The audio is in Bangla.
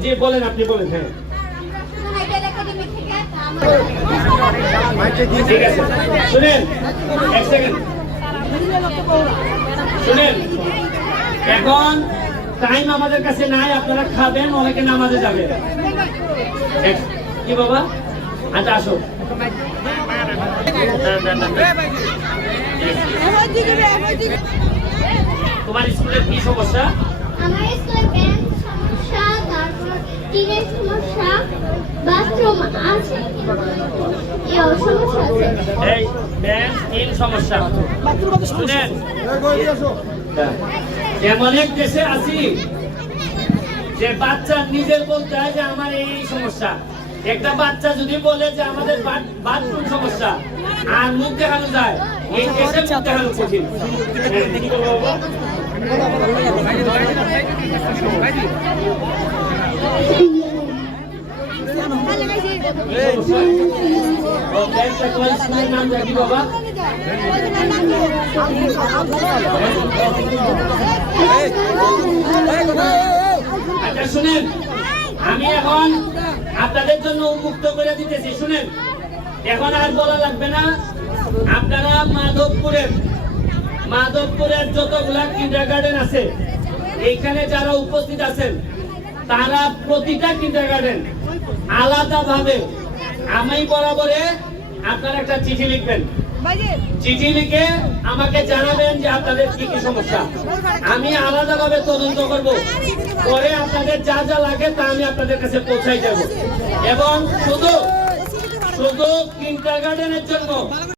জি বলেন আপনি বলেন হ্যাঁ। ঠিক আছে। শুনেন এক সেকেন্ড শুনেন এখন টাইম আমাদের কাছে নাই আপনারা খাবেন অনেকে নামাজে যাবে। এক- কি বাবা? আচ্ছা আসো। তোমার স্কুলের কি সমস্যা আমার স্কুলে ব্যাংক সমস্যা তারপর টিনের সমস্যা বাথরুম আছে ইয়ে, সমস্যা আছে? এই ব্যাংক তিন সমস্যা। শুনেন। এমন এক দেশে আছি যে বাচ্চা নিজের বলতে হয় যে আমার এই এই সমস্যা। একটা বাচ্চা যদি বলে যে আমাদের বাথরুম সমস্যা আর মুখ দেখানো যায় এই দেশে মুখ দেখানো কঠিন। হ্যাঁ, কি বলব বাবা? ও, ব্যাংকটা তোমার স্কুলের নাম কি বাবা আচ্ছা শুনেন আমি এখন আপনাদের জন্য উন্মুক্ত করে দিতেছি শুনেন এখন আর বলা লাগবে না আপনারা মাধবপুরের মাধবপুরের যতগুলা কিন্ডার গার্ডেন আছে এইখানে যারা উপস্থিত আছেন তারা প্রতিটা কিন্ডার গার্ডেন আলাদা ভাবে আমি বরাবরে আপনার একটা চিঠি লিখবেন। চিঠি লিখে আমাকে জানাবেন যে আপনাদের কি কি সমস্যা। আমি আলাদাভাবে তদন্ত করব। পরে আপনাদের যা যা লাগে তা আমি আপনাদের কাছে পৌঁছাই যাব এবং শুধু শুধু কিন্টার গার্ডেনের জন্য